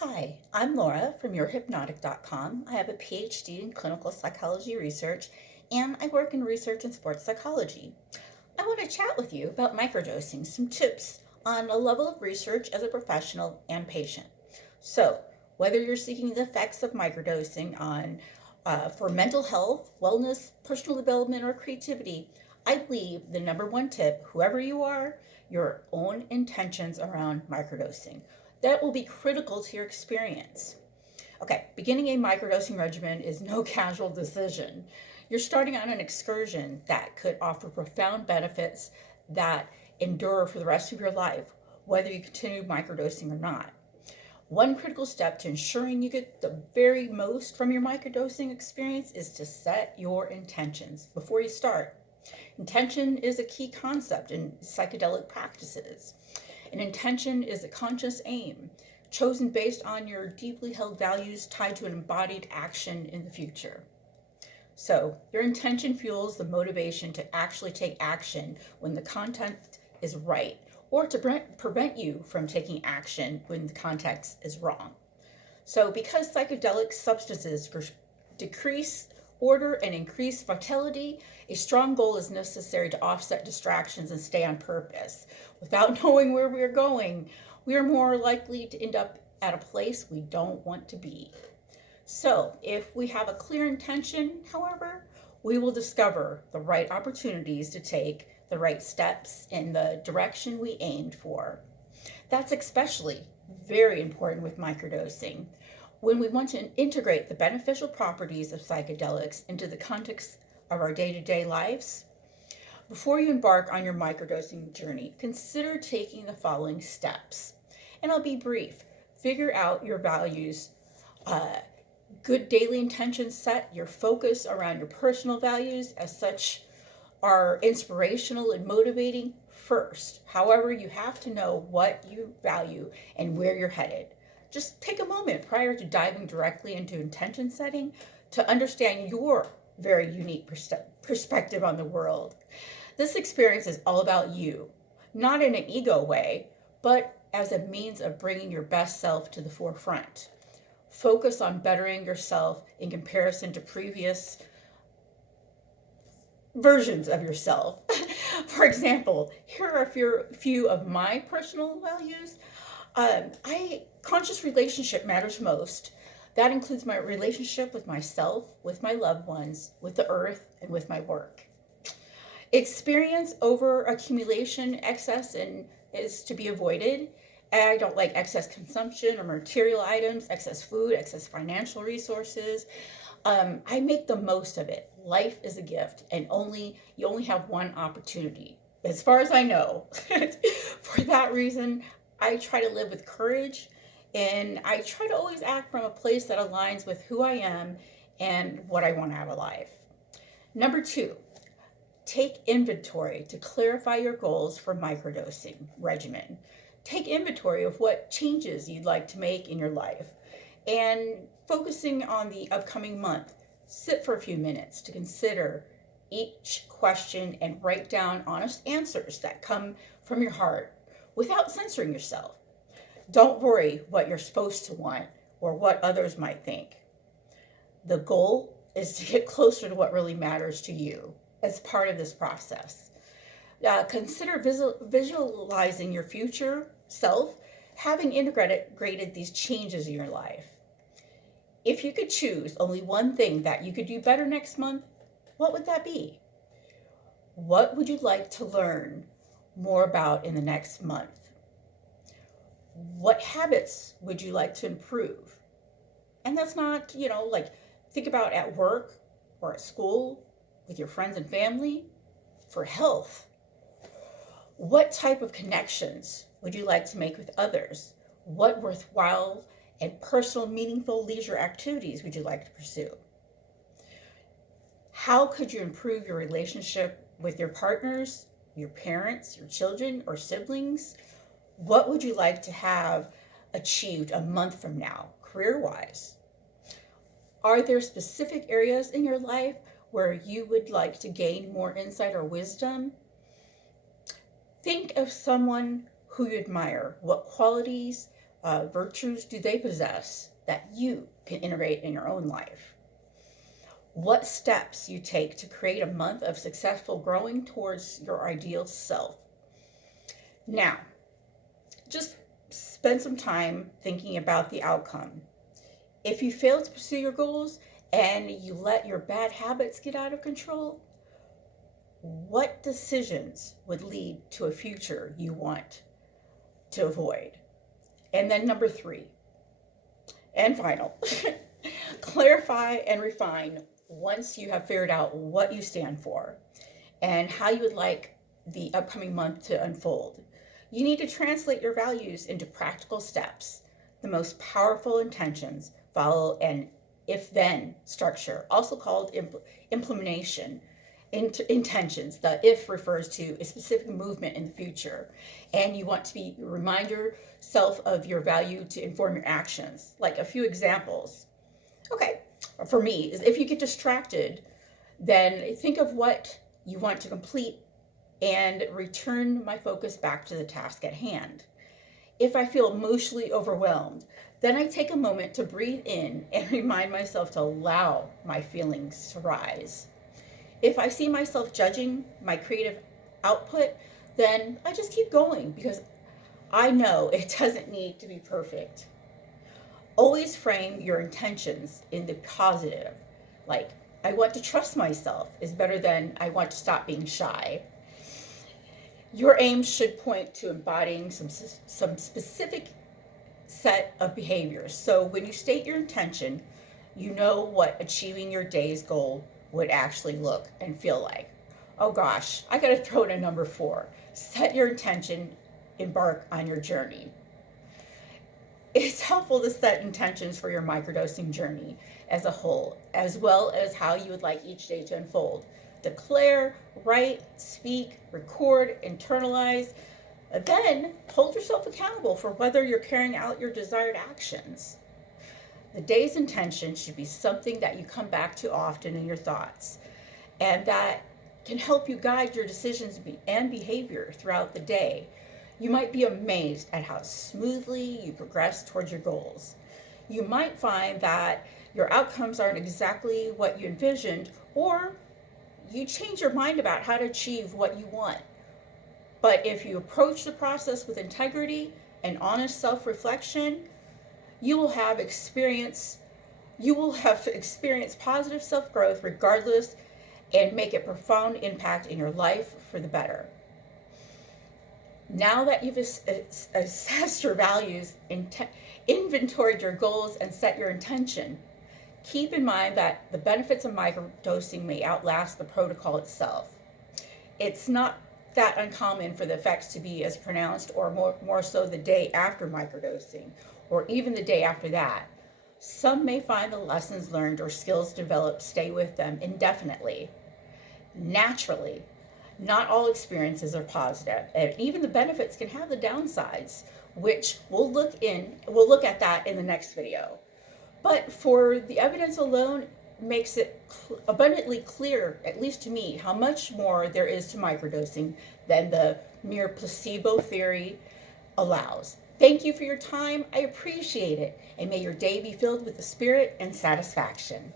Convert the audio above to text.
Hi, I'm Laura from yourhypnotic.com. I have a PhD in clinical psychology research and I work in research and sports psychology. I want to chat with you about microdosing, some tips on a level of research as a professional and patient. So, whether you're seeking the effects of microdosing on for mental health, wellness, personal development, or creativity, I believe the number one tip, whoever you are, your own intentions around microdosing. That will be critical to your experience. Okay, beginning a microdosing regimen is no casual decision. You're starting on an excursion that could offer profound benefits that endure for the rest of your life, whether you continue microdosing or not. One critical step to ensuring you get the very most from your microdosing experience is to set your intentions before you start. Intention is a key concept in psychedelic practices. An intention is a conscious aim, chosen based on your deeply held values tied to an embodied action in the future. So, your intention fuels the motivation to actually take action when the content is right, or to prevent you from taking action when the context is wrong. So, because psychedelic substances decrease order and increase vitality, a strong goal is necessary to offset distractions and stay on purpose. Without knowing where we're going, we are more likely to end up at a place we don't want to be. So, if we have a clear intention, however, we will discover the right opportunities to take the right steps in the direction we aimed for. That's especially very important with microdosing. When we want to integrate the beneficial properties of psychedelics into the context of our day to day lives, before you embark on your microdosing journey, consider taking the following steps. And I'll be brief. Figure out your values. Good daily intentions set your focus around your personal values, as such are inspirational and motivating first. However, you have to know what you value and where you're headed. Just take a moment prior to diving directly into intention setting to understand your very unique perspective on the world. This experience is all about you, not in an ego way, but as a means of bringing your best self to the forefront. Focus on bettering yourself in comparison to previous versions of yourself. For example, here are a few of my personal values. I conscious relationship matters most. That includes my relationship with myself, with my loved ones, with the earth, and with my work. Experience over accumulation, excess, and is to be avoided. I don't like excess consumption or material items, excess food, excess financial resources. I make the most of it. Life is a gift, and you only have one opportunity, as far as I know. For that reason, I try to live with courage, and I try to always act from a place that aligns with who I am and what I want out of life. Number two, take inventory to clarify your goals for microdosing regimen. Take inventory of what changes you'd like to make in your life. And focusing on the upcoming month, sit for a few minutes to consider each question and write down honest answers that come from your heart without censoring yourself. Don't worry what you're supposed to want or what others might think. The goal is to get closer to what really matters to you as part of this process. Consider visualizing your future self having integrated these changes in your life. If you could choose only one thing that you could do better next month, what would that be? What would you like to learn more about in the next month? What habits would you like to improve? And that's not, like think about at work or at school, with your friends and family, for health. What type of connections would you like to make with others? What worthwhile and personal, meaningful leisure activities would you like to pursue? How could you improve your relationship with your partners, your parents, your children, or siblings? What would you like to have achieved a month from now, career wise? Are there specific areas in your life where you would like to gain more insight or wisdom? Think of someone who you admire. What qualities virtues do they possess that you can integrate in your own life? What steps you take to create a month of successful growing towards your ideal self. Now, just spend some time thinking about the outcome. If you fail to pursue your goals and you let your bad habits get out of control, what decisions would lead to a future you want to avoid? And then number 3, and final, clarify and refine once you have figured out what you stand for and how you would like the upcoming month to unfold. You need to translate your values into practical steps. The most powerful intentions follow an if-then structure, also called implementation. Intentions. The if refers to a specific movement in the future, and you want to remind yourself of your value to inform your actions. Like a few examples. Okay, for me, is if you get distracted, then think of what you want to complete and return my focus back to the task at hand. If I feel emotionally overwhelmed, then I take a moment to breathe in and remind myself to allow my feelings to rise. If I see myself judging my creative output, then I just keep going because I know it doesn't need to be perfect. Always frame your intentions in the positive. Like, I want to trust myself is better than I want to stop being shy. Your aims should point to embodying some specific set of behaviors. So when you state your intention, you know what achieving your day's goal would actually look and feel like. Oh gosh, I gotta throw in a number 4. Set your intention, embark on your journey. It's helpful to set intentions for your microdosing journey as a whole, as well as how you would like each day to unfold. Declare, write, speak, record, internalize. Then hold yourself accountable for whether you're carrying out your desired actions. The day's intention should be something that you come back to often in your thoughts, and that can help you guide your decisions and behavior throughout the day. You might be amazed at how smoothly you progress towards your goals. You might find that your outcomes aren't exactly what you envisioned, or you change your mind about how to achieve what you want. But if you approach the process with integrity and honest self-reflection, you will have experienced positive self-growth regardless, and make a profound impact in your life for the better. Now that you've assessed your values, inventoried your goals, and set your intention, keep in mind that the benefits of microdosing may outlast the protocol itself. It's not that uncommon for the effects to be as pronounced or more so the day after microdosing, or even the day after that. Some may find the lessons learned or skills developed stay with them indefinitely. Naturally, not all experiences are positive, and even the benefits can have the downsides, which we'll look at that in the next video. But for the evidence alone makes it abundantly clear, at least to me, how much more there is to microdosing than the mere placebo theory allows. Thank you for your time. I appreciate it. And may your day be filled with the spirit and satisfaction.